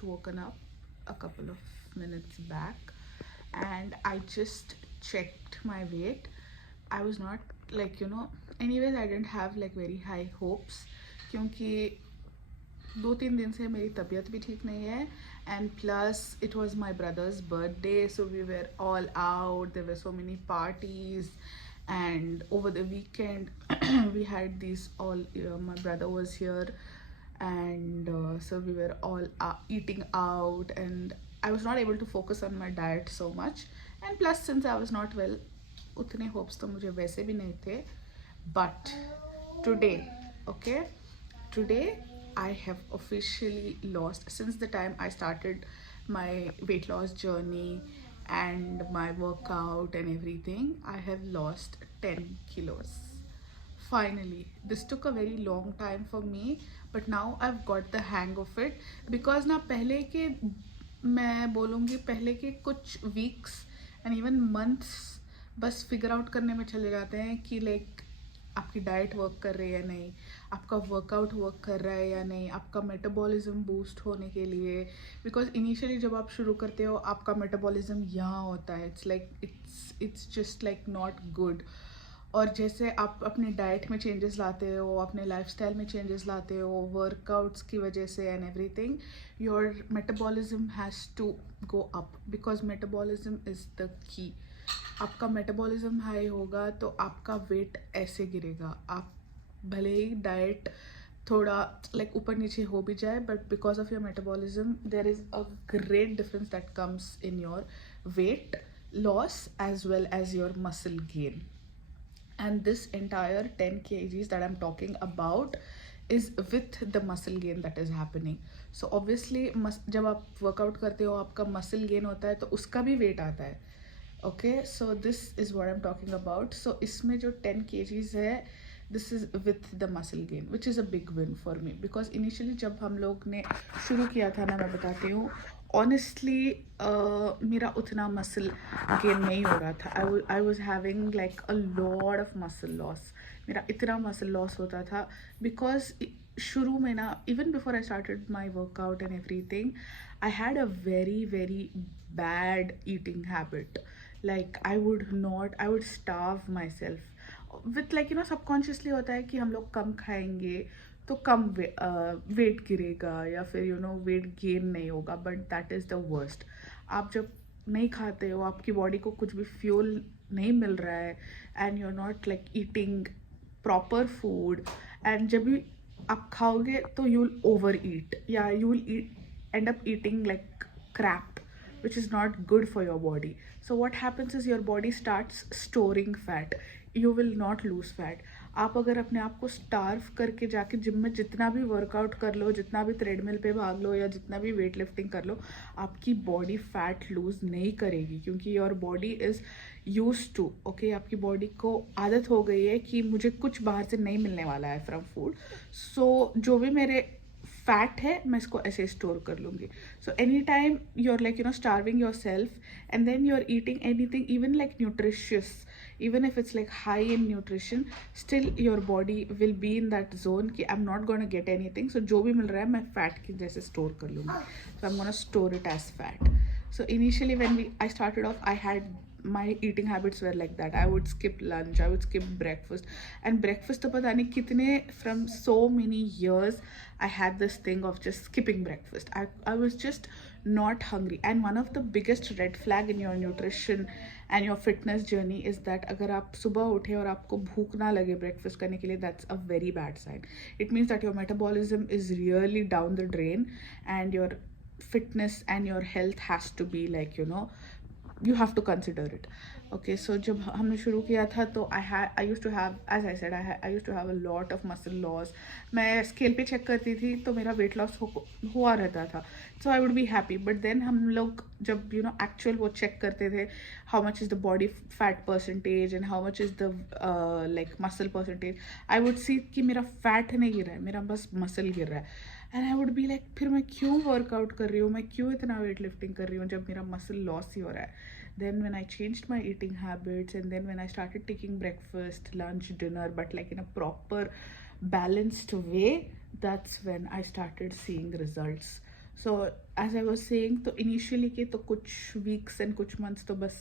just woken up a couple of minutes back and I just checked my weight. I was not like, anyways, I didn't have like very high hopes क्योंकि 2-3 दिन से मेरी तबीयत भी ठीक नहीं है and plus it was my brother's birthday so we were all out there were so many parties and over the weekend we had these all my brother was here and so we were all eating out and I was not able to focus on my diet so much and plus since I was not well उतने hopes तो मुझे वैसे भी नहीं थे but today okay today I have officially lost since the time I started my weight loss journey and my workout and everything. I have lost 10 kilos. Finally, this took a very long time for me, but now I've got the hang of it because ना पहले के मैं बोलूँगी पहले के कुछ weeks and even months बस figure out करने में चले जाते हैं कि like आपकी डाइट वर्क कर रही है या नहीं, आपका वर्कआउट वर्क कर रहा है या नहीं, आपका मेटाबॉलिज्म बूस्ट होने के लिए बिकॉज इनिशियली जब आप शुरू करते हो आपका मेटाबॉलिज्म यहाँ होता है it's just like not good और जैसे आप अपने डाइट में चेंजेस लाते हो अपने लाइफस्टाइल में चेंजेस लाते हो वर्कआउट्स की वजह से and everything your metabolism has to go up because metabolism is the key आपका मेटाबॉलिज्म हाई होगा तो आपका वेट ऐसे गिरेगा आप भले ही डाइट थोड़ा लाइक ऊपर नीचे हो भी जाए but because of your metabolism there is a great difference that comes in your weight loss as well as your muscle gain and this entire 10 kgs that I'm talking about is with the muscle gain that is happening so obviously जब आप workout करते हो आपका muscle gain होता है तो उसका भी वेट आता है okay so this is what I'm talking about so इसमें जो 10 kgs है this is with the muscle gain which is a big win for me because initially जब हम लोग ने शुरू किया था ना मैं बताती हूँ honestly मेरा उतना मसल गेन नहीं हो रहा था I was having like a lot of muscle loss मेरा इतना मसल लॉस होता था बिकॉज शुरू में ना even before I started my workout and everything I had a very very bad eating habit like I would starve myself with like subconsciously होता है कि हम लोग कम खाएंगे तो कम वेट गिरेगा या फिर वेट गेन नहीं होगा but that is the worst आप जब नहीं खाते हो आपकी बॉडी को कुछ भी फ्यूल नहीं मिल रहा है and you are not like eating proper food and जब भी आप खाओगे तो यू विल ओवर ईट या you will end up eating like crap which is not good for your body so what happens is your body starts storing fat you will not lose fat आप अगर अपने आप को starve करके जाके gym में जितना भी वर्कआउट कर लो जितना भी थ्रेडमिल पे भाग लो या जितना भी वेट लिफ्टिंग कर लो आपकी बॉडी फैट लूज नहीं करेगी क्योंकि your body is used to okay आपकी बॉडी को आदत हो गई है कि मुझे कुछ बाहर से नहीं मिलने वाला है फ्रॉम फूड सो जो भी मेरे फैट है मैं इसको ऐसे स्टोर कर लूँगी so any time you are like starving yourself and then you are eating anything even like nutritious even if it's like high in nutrition still your body will be in that zone कि I'm not gonna get anything so जो भी मिल रहा है मैं fat की जैसे store कर लूँगी so I'm gonna store it as fat so initially when I started off I had my eating habits were like that I would skip lunch I would skip breakfast and breakfast तो पता नहीं कितने from so many years I had this thing of just skipping breakfast I was just not hungry and one of the biggest red flag in your nutrition and your fitness journey is that अगर आप सुबह उठे और आपको भूख ना लगे breakfast करने के लिए that's a very bad sign it means that your metabolism is really down the drain and your fitness and your health has to be like you have to consider it okay so जब हमने शुरू किया था तो I used to have as I said I used to have a lot of muscle loss मैं scale पे check करती थी तो मेरा वेट लॉस हुआ रहता था so I would be happy but then हम लोग जब actual वो चेक करते थे how much is the body fat percentage and how much is the like muscle percentage I would see कि मेरा fat नहीं गिर रहा है मेरा बस muscle गिर रहा है and I would be like फिर मैं क्यों वर्कआउट कर रही हूँ मैं क्यों इतना वेट लिफ्टिंग कर रही हूँ जब मेरा मसल लॉस ही हो रहा है then when I changed my eating habits and then when I started taking breakfast lunch dinner but like in a proper balanced way that's when I started seeing results So as I was saying, तो initially के तो कुछ weeks and कुछ months तो बस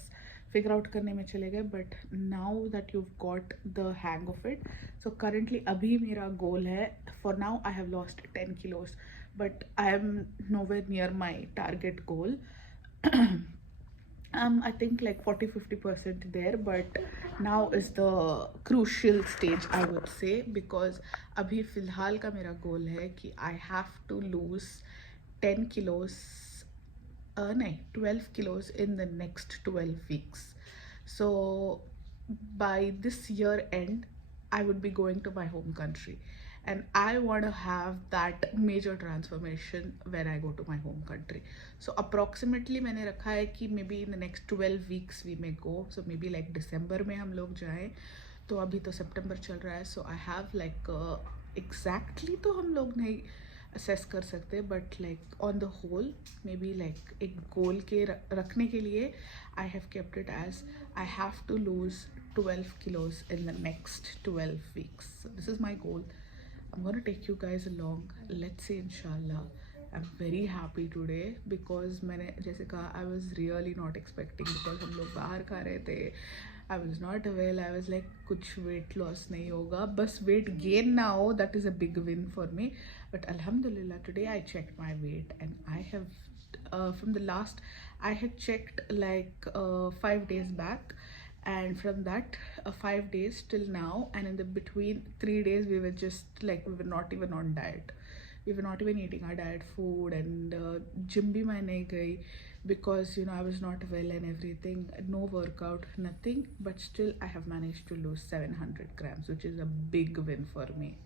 figure out करने में चले गए, but now that you've got the hang of it, so currently अभी मेरा goal है, for now I have lost 10 kilos, but I am nowhere near my target goal. I think like 40-50% there, but now is the crucial stage, I would say, because अभी फिलहाल का मेरा goal है कि I have to lose 10 kilos, no, 12 kilos in the next 12 weeks. So by this year end, I would be going to my home country, and I want to have that major transformation when I go to my home country. So approximately मैंने रखा है कि maybe in the next 12 weeks we may go, so maybe like December में हम लोग जाएं. तो अभी तो सितंबर चल रहा है, so I have like exactly तो हम लोग नहीं assess कर सकते, but like on the whole maybe like एक goal के रखने के लिए I have kept it as I have to lose 12 kilos in the next 12 weeks. So this is my goal. I'm gonna take you guys along. Let's say inshallah. I'm very happy today because मैंने जैसे कहा I was really not expecting, because हम लोग बाहर खा रहे थे. I was not well. I was like कुछ weight loss नहीं होगा, बस weight gain ना हो, that is a big win for me. But alhamdulillah, today I checked my weight and I have from the last, I had checked like 5 days back, and from that 5 days till now, and in the between 3 days we were just like, we were not even on diet, we were not even eating our diet food, and gym bhi main nahi gayi because you know I was not well and everything, no workout, nothing, but still I have managed to lose 700 grams, which is a big win for me.